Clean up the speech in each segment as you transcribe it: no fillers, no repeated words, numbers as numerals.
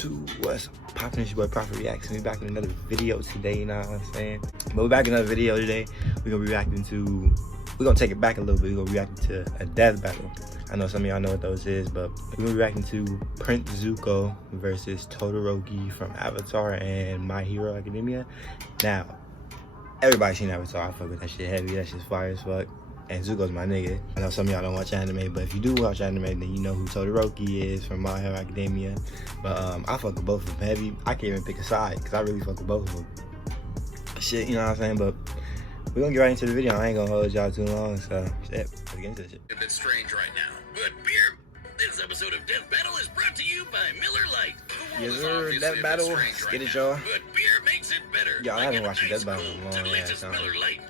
YouTube, what's poppin'? It's your boy Prophet Reacts. We back with another video today, you know what I'm saying? But we're back in another video today. We're gonna be reacting to, we're gonna take it back a little bit. We're gonna be reacting to a death battle. I know some of y'all know what those is, but we're gonna be reacting to Prince Zuko versus Todoroki from Avatar and My Hero Academia. Now, everybody seen Avatar. I fuck with that shit heavy. That shit's fire as fuck. And Zuko's my nigga. I know some of y'all don't watch anime, but if you do watch anime, then you know who Todoroki is from My Hero Academia. But I fuck with both of them heavy. I can't even pick a side, because I really fuck with both of them. Shit, you know what I'm saying? But we're gonna get right into the video. I ain't gonna hold y'all too long, so shit, let's get into this shit. A bit strange right now, but beer. This episode of Death Battle is brought to you by Miller Lite. Yes, sir. Death Battle. Get it, y'all. But beer makes it better. Y'all, I haven't watched Death Battle in a long ass time.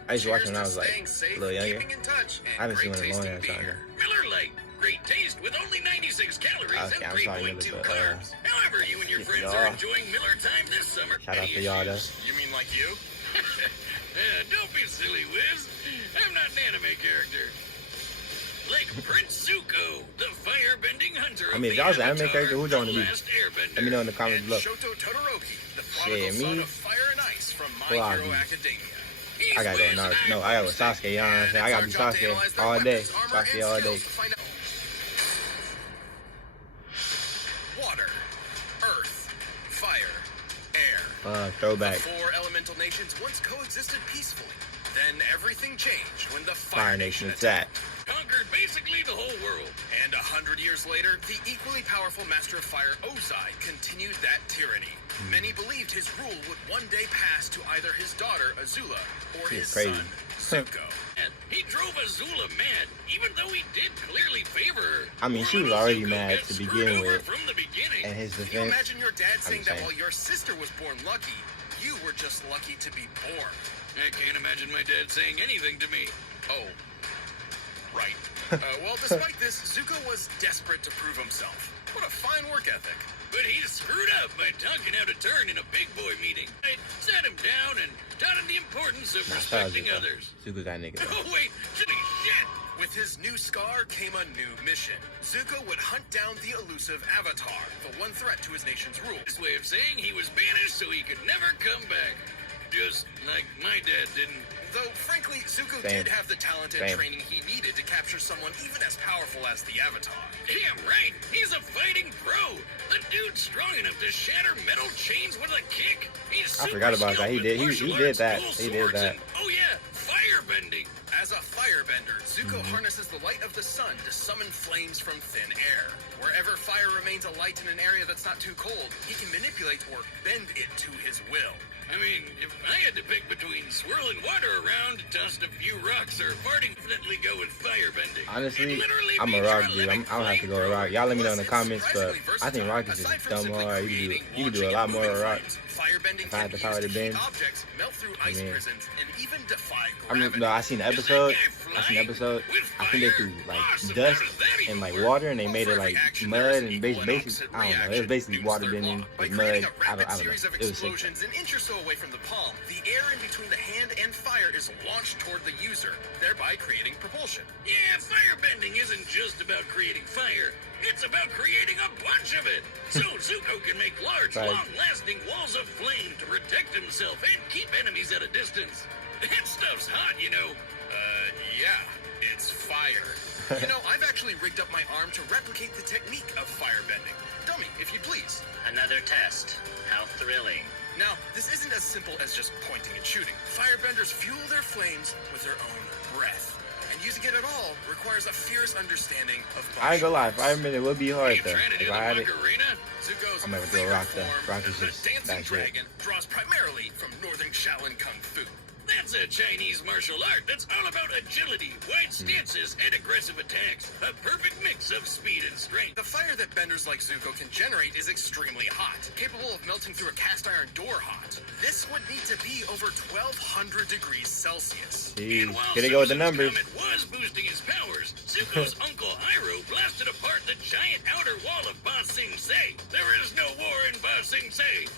I used to watch it when I was like a little younger. I haven't seen one in a long ass time. Miller Lite, great taste with only 96 calories and 3.2 carbs. However, you and your friends are enjoying Miller time this summer. Shout out to y'all, though. You mean like you? Don't be silly, Wiz. I'm not an anime character. Like Prince Zuko, the firebending hunter. I mean, if y'all was an anime character, who'd you want to be? Let me know in the comments below. Todoroki, the prodigal son of fire and ice from My Hero Academia. I gotta go Naruto. No, I gotta go Sasuke, you know what I'm saying? I gotta be Sasuke all day. Sasuke all day. Water, earth, fire, air. Throwback. The four elemental nations once coexisted peacefully. Then everything changed when the Fire Nation attacked. Conquered basically the whole world. And 100 years later, the equally powerful Master of Fire, Ozai, continued that tyranny. Many believed his rule would one day pass to either his daughter, Azula, or his son, Zuko. And he drove Azula mad, even though he did clearly favor her. I mean, she was already mad to begin with. From the beginning. And his defense. Can you imagine your dad saying that while your sister was born lucky, you were just lucky to be born? I can't imagine my dad saying anything to me. Oh. Right. Well, despite this, Zuko was desperate to prove himself. What a fine work ethic. But he screwed up by talking out a turn in a big boy meeting. I sat him down and taught him the importance of respecting others. Zuko's that nigga. Oh, wait. Shit. With his new scar came a new mission. Zuko would hunt down the elusive Avatar, the one threat to his nation's rule. His way of saying he was banished so he could never come back. Just like my dad didn't. Though, frankly, Zuko did have the talent and training he needed to capture someone even as powerful as the Avatar. Damn right! He's a fighting pro! The dude's strong enough to shatter metal chains with a kick! He's I forgot about that. He did that. He did that. Oh yeah, firebending! As a firebender, Zuko harnesses the light of the sun to summon flames from thin air. Wherever fire remains a light in an area that's not too cold, he can manipulate or bend it to his will. I mean, if I had to pick between swirling water around, tossed a few rocks, or farting, definitely go with firebending. Honestly, I'm a rock dude. I'm have to go with rock. Y'all let me know in the comments, but I think rock is just dumb hard. You can do a lot more with rock. If I had the power to bend. I mean, no, I seen the episode. I think they threw like dust and like water, and they made it like mud and basically, I don't know. It was basically water bending with mud. I don't know. It was sick. Away from the palm, the air in between the hand and fire is launched toward the user, thereby creating propulsion. Yeah, firebending isn't just about creating fire, it's about creating a bunch of it. So Zuko can make large, long-lasting walls of flame to protect himself and keep enemies at a distance. That stuff's hot, you know. Yeah, it's fire. You know, I've actually rigged up my arm to replicate the technique of firebending. Dummy, if you please. Another test. How thrilling. Now, this isn't as simple as just pointing and shooting. Firebenders fuel their flames with their own breath. And using it at all requires a fierce understanding of martial arts. I ain't gonna lie, firebending would be hard though. If I had it, I'm never do a rock though. Rock is just that dragon draws primarily from northern Shaolin Kung Fu. That's a Chinese martial art that's all about agility, wide stances, and aggressive attacks. A perfect mix of speed and strength. The fire that benders like Zuko can generate is extremely hot, capable of melting through a cast iron door hot. This would need to be over 1,200 degrees Celsius. Jeez, here they go with the numbers. Was boosting his powers. Zuko's uncle Iroh blasted apart the giant outer wall of Ba Sing Se. There is no war in Ba Sing Se.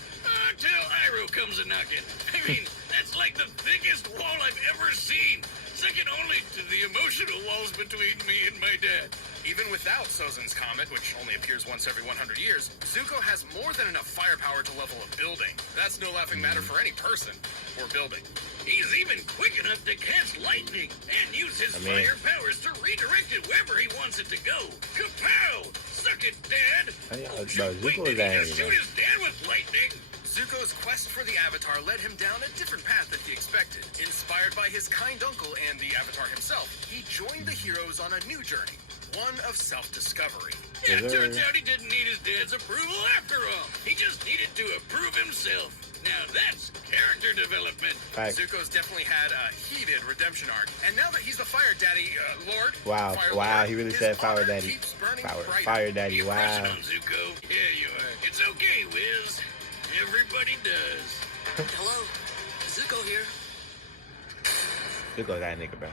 Until Iroh comes a-knockin'. I mean, that's like the thickest wall I've ever seen. Second only to the emotional walls between me and my dad. Even without Sozan's comet, which only appears once every 100 years, Zuko has more than enough firepower to level a building. That's no laughing matter for any person or building. He's even quick enough to catch lightning and use his fire powers to redirect it wherever he wants it to go. Kapow! Suck it, Dad! Zuko is angry, shoot his dad with lightning? Zuko's quest for the Avatar led him down a different path than he expected. Inspired by his kind uncle and the Avatar himself, he joined the heroes on a new journey. One of self-discovery. Yeah, turns out he didn't need his dad's approval after all. He just needed to approve himself. Now that's character development. Right. Zuko's definitely had a heated redemption arc. And now that he's the Fire Daddy, Lord. Wow, Fire wow, Lord, he really his said Fire honor Daddy. keeps burning brighter. Fire Daddy, You're wow. pressing on, Zuko. Yeah, you are. It's okay, Wiz. Everybody does. Hello, Zuko here. Zuko's that nigga, bro.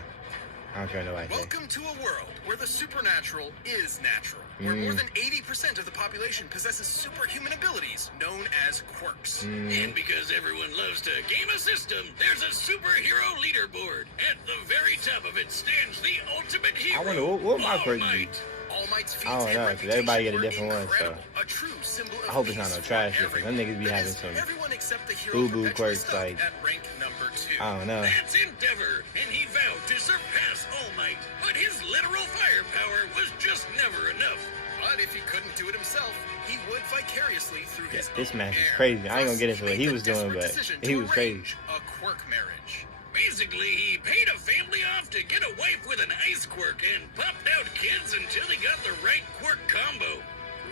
I don't care nobody say. Welcome to a world where the supernatural is natural, where more than 80% of the population possesses superhuman abilities known as quirks. And because everyone loves to game a system, there's a superhero leaderboard. At the very top of it stands the ultimate hero. I wonder what my quirk be. All Might's feats I don't and know, 'cause everybody get a reputation different were one, so incredible. A true symbol of I hope it's not peace no for trash shit, 'cause them everyone. niggas be That having is, some everyone except the hero boo-boo perpetually quirks, stuck like, at rank number 2. I don't know. That's Endeavor, and he vowed to surpass All Might. But his literal firepower was just never enough. But if he couldn't do it himself, he would vicariously through his this own match is heir. crazy. I ain't gonna Thus, get into what he made was the doing, desperate but decision he to was crazy. arrange a quirk marriage. Basically, he paid a family off to get a wife with an ice quirk and popped out kids until he got the right quirk combo.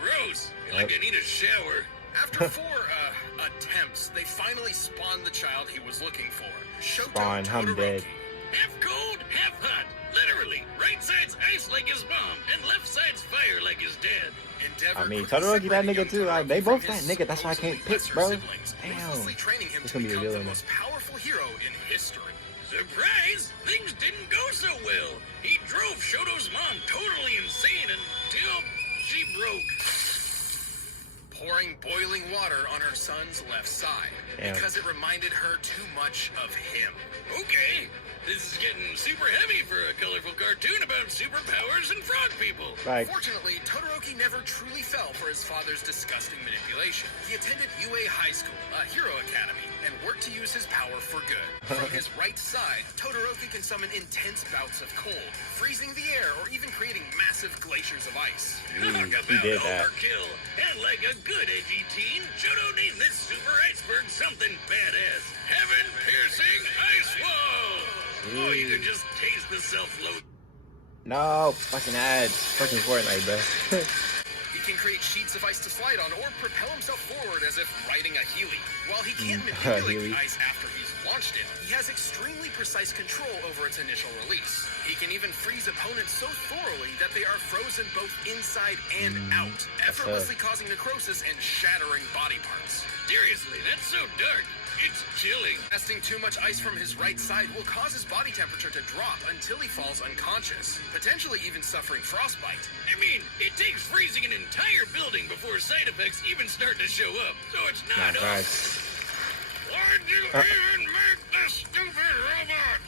Gross. Like I need a shower. After 4 attempts, they finally spawned the child he was looking for. Spawn, I'm dead. Half cold, half hot. Literally, right side's ice like his mom, and left side's fire like his dad. Endeavor I mean, quickly Todoroki that separated nigga too. young They Todoroki both from that his nigga. That's why I can't supposedly pick, bro. lesser siblings, ruthlessly Damn. training him It's to gonna be a become the villain. most powerful hero in history. Surprise! Things didn't go so well. He drove Shoto's mom totally insane until she broke. Pouring boiling water on her son's left side because it reminded her too much of him. Okay, this is getting super heavy for a colorful cartoon about superpowers and frog people. Right. Fortunately, Todoroki never truly fell for his father's disgusting manipulation. He attended UA High School, a hero academy, and worked to use his power for good. From his right side, Todoroki can summon intense bouts of cold, freezing the air, or even creating massive glaciers of ice. Talk he about did that. overkill. And like a good edgy teen, Shoto named this super iceberg something badass. Heaven-piercing ice wall! Oh, you can just taste the self-load. No, fucking ads. Fucking Fortnite, bro. He can create sheets of ice to slide on or propel himself forward as if riding a Healy. While he can't manipulate the ice after he's launched it, he has extremely precise control over its initial release. He can even freeze opponents so thoroughly that they are frozen both inside and out, effortlessly causing necrosis and shattering body parts. Seriously, that's so dark. It's chilling. Casting too much ice from his right side will cause his body temperature to drop until he falls unconscious, potentially even suffering frostbite. I mean, it takes freezing an entire building before side effects even start to show up, so it's not Right. Why'd you even make this stupid robot?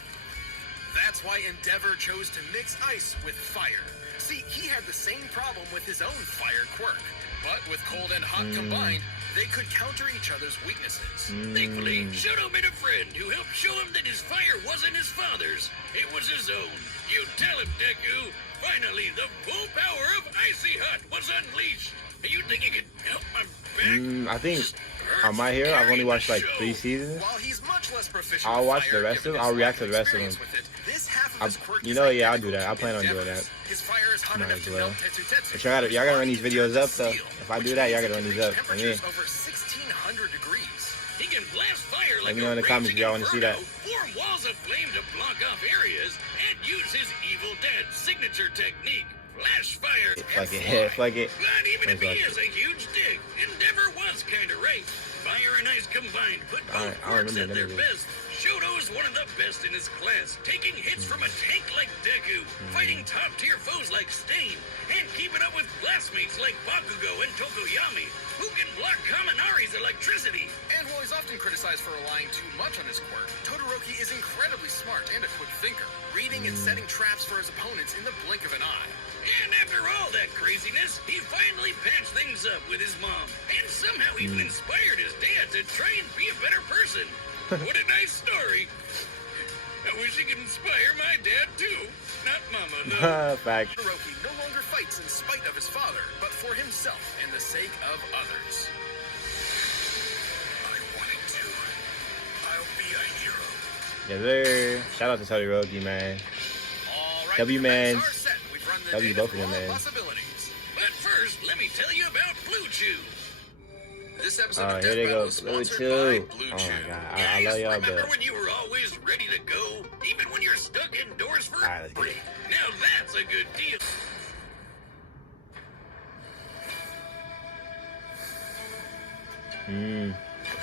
That's why Endeavor chose to mix ice with fire. See, he had the same problem with his own fire quirk. But with cold and hot combined, they could counter each other's weaknesses. Thankfully, Shoto made a friend who helped show him that his fire wasn't his father's, it was his own. You tell him, Deku. Finally, the full power of Icy Hut was unleashed. You think you can help my back? I think on My Hero, I've only watched like 3 seasons. While he's much less proficient I'll with watch fire, the rest of given them. I'll his react to lack the of rest of them. experience with it, this half of his quirk You is know, yeah, I'll identical do that. I to plan on doing Endeavor's. that. His fire is hot Might enough as to well. melt Tetsu. But y'all gotta run these videos up, though. If I do that, y'all gotta run these up. I mean, Temperatures over 1600 degrees. He can blast fire let like me know in the comments if y'all want to see that. form walls of flame to block off areas, and use his Evil Dead signature technique. Flash fire Fuck and it, fly. fuck it. Not even if he Fuck it. is a huge dick. Endeavor was kinda right. Fire and ice combined put both I don't quirks remember at their none of this. best. Shoto's one of the best in his class, taking hits from a tank like Deku, fighting top-tier foes like Stain, and keeping up with classmates like Bakugo and Tokoyami, who can block Kaminari's electricity. And while he's often criticized for relying too much on his quirk, Todoroki is incredibly smart and a quick thinker, reading and setting traps for his opponents in the blink of an eye. And after all that craziness, he finally patched things up with his mom. And somehow even inspired his dad to try and be a better person. What a nice story. I wish he could inspire my dad too. Not Mama, though. Fact. Todoroki no longer fights in spite of his father, but for himself and the sake of others. I wanted to. I'll be a hero. Yes, sir. Shout out to Todoroki, man. All right, W, man. the bets are set. We've run the W data both of through them, all man. possibilities. But first, let me tell you about Blue Chew. This episode Oh, of here Death they Battle go. is Blue sponsored Chew. by Blue Oh Chew. my god, I Guys, love y'all, remember but when you were always ready to go, even when you're stuck indoors for Alright, let's get free? it. Now that's a good deal.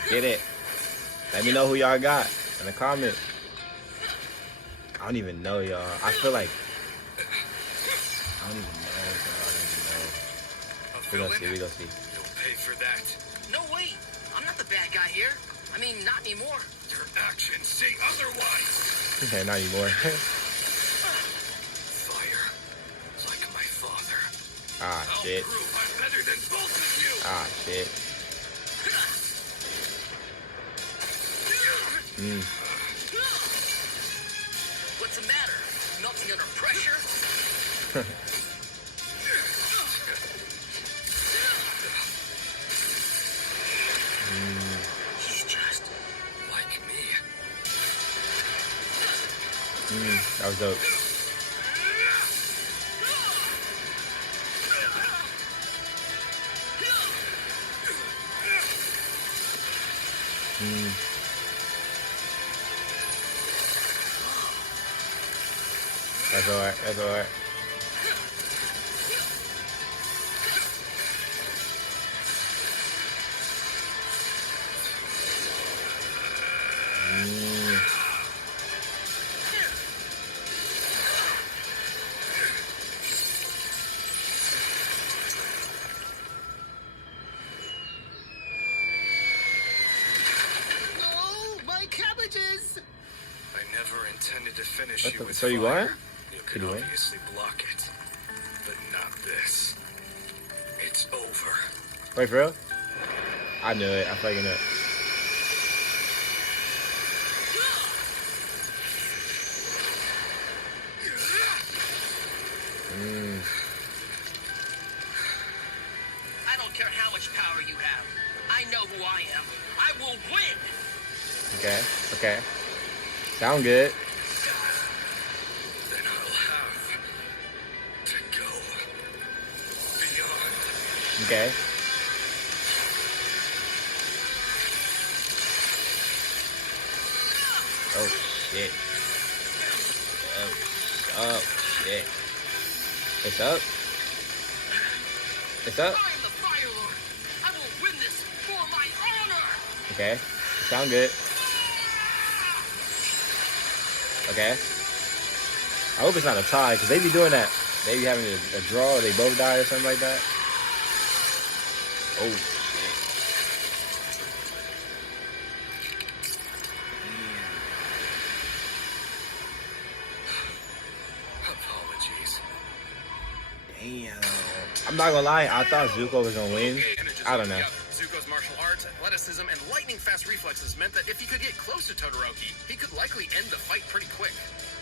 get it. Let me know who y'all got in the comments. I don't even know, y'all. I feel like I don't even know, A y'all. We gonna villain? see. We gonna see. You'll pay for that. No, wait. I'm not the bad guy here. I mean, not anymore. Your actions say otherwise. Not anymore. Fire, like my father. Ah, I'll shit. prove I'm better than both of you. Ah, shit. What's the matter? Melting under pressure? He's just like me. That was dope. That's alright. That's alright. No, my cabbages! I never intended to finish What you the- with so you fire. won? You Did could you win? obviously block it, but not this. It's over. Wait, for real? I knew it. I fucking knew it. I don't care how much power you have. I know who I am. I will win! Okay. Okay. Sound good. Then I'll have to go beyond. Okay. Oh shit. Oh shit. It's up. It's up. I am the Fire Lord. I will win this for my honor! Okay. Sound good. Okay. I hope it's not a tie, because they be doing that. They be having a draw, or they both die or something like that. Oh shit. Apologies. Damn. I'm not gonna lie, I thought Zuko was gonna win. I don't know. Zuko's martial arts, athleticism, and lightning-fast reflexes meant that if he could get close to Todoroki, he could likely end the fight pretty quick.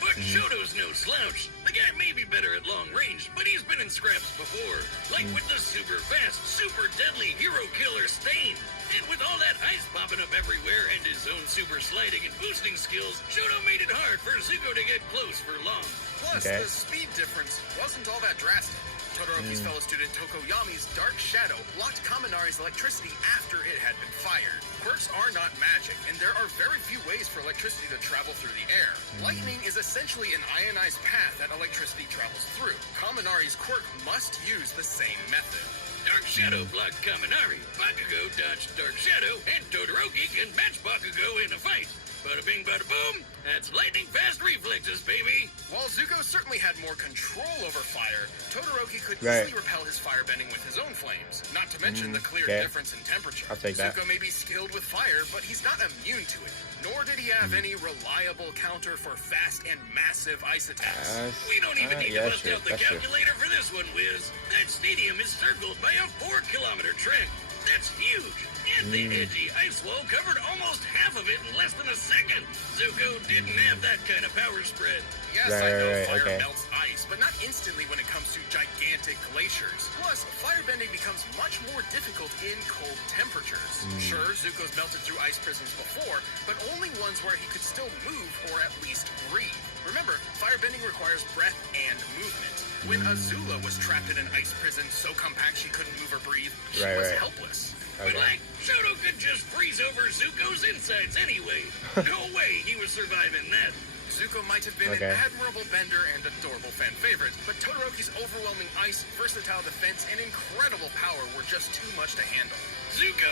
But Shoto's no slouch. The guy may be better at long range, but he's been in scraps before. Like with the super fast, super deadly hero killer Stain. And with all that ice popping up everywhere and his own super sliding and boosting skills, Shoto made it hard for Zuko to get close for long. Plus, Okay. the speed difference wasn't all that drastic. Todoroki's fellow student Tokoyami's Dark Shadow blocked Kaminari's electricity after it had been fired. Quirks are not magic, and there are very few ways for electricity to travel through the air. Lightning is essentially an ionized path that electricity travels through. Kaminari's quirk must use the same method. Dark Shadow blocked Kaminari, Bakugo dodged Dark Shadow, and Todoroki can match Bakugo in a fight. Bada bing, bada boom. That's lightning fast reflexes, baby. While Zuko certainly had more control over fire, Todoroki could Right. easily repel his firebending with his own flames. Not to mention the clear okay. difference in temperature. I'll take that. Zuko may be skilled with fire, but he's not immune to it. Nor did he have any reliable counter for fast and massive ice attacks. We don't even need yeah, to bust sure, out the that's true. calculator for this one, Wiz. That stadium is circled by a 4-kilometer track. That's huge. And the edgy ice wall covered almost half of it in less than a second. Zuko didn't have that kind of power spread. Yes, Right, I know right, fire okay. melts ice, but not instantly when it comes to gigantic glaciers. Plus, firebending becomes much more difficult in cold temperatures. Sure, Zuko's melted through ice prisms before, but only ones where he could still move or at least breathe. Remember, firebending requires breath and movement. When Azula was trapped in an ice prison so compact she couldn't move or breathe, she Right, was right. helpless. But like, Shoto could just freeze over Zuko's insides anyway. No way he was surviving that. Zuko might have been Okay. an admirable bender and adorable fan favorite, but Todoroki's overwhelming ice, versatile defense, and incredible power were just too much to handle. Zuko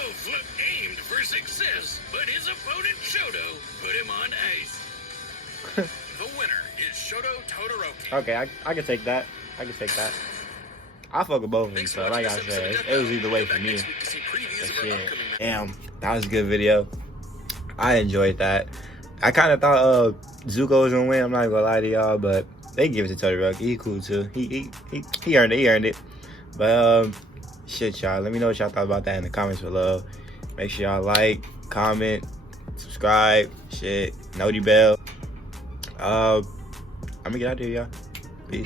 aimed for success, but his opponent Shoto put him on ice. The winner is Shoto Todoroki. Okay, I can take that. I can take that. I fuck with both of them, Thanks for so watching like I this episode said, of Death it was Battle. either way We'll be for back me. next week to see previews of our Yeah. upcoming Damn, that was a good video. I enjoyed that. I kind of thought Zuko was gonna win. I'm not gonna lie to y'all, but they give it to Todoroki. He cool too. He earned it. He earned it. But shit, y'all. Let me know what y'all thought about that in the comments below. Make sure y'all like, comment, subscribe, shit, noti bell. I'm gonna get out of here, y'all. Peace.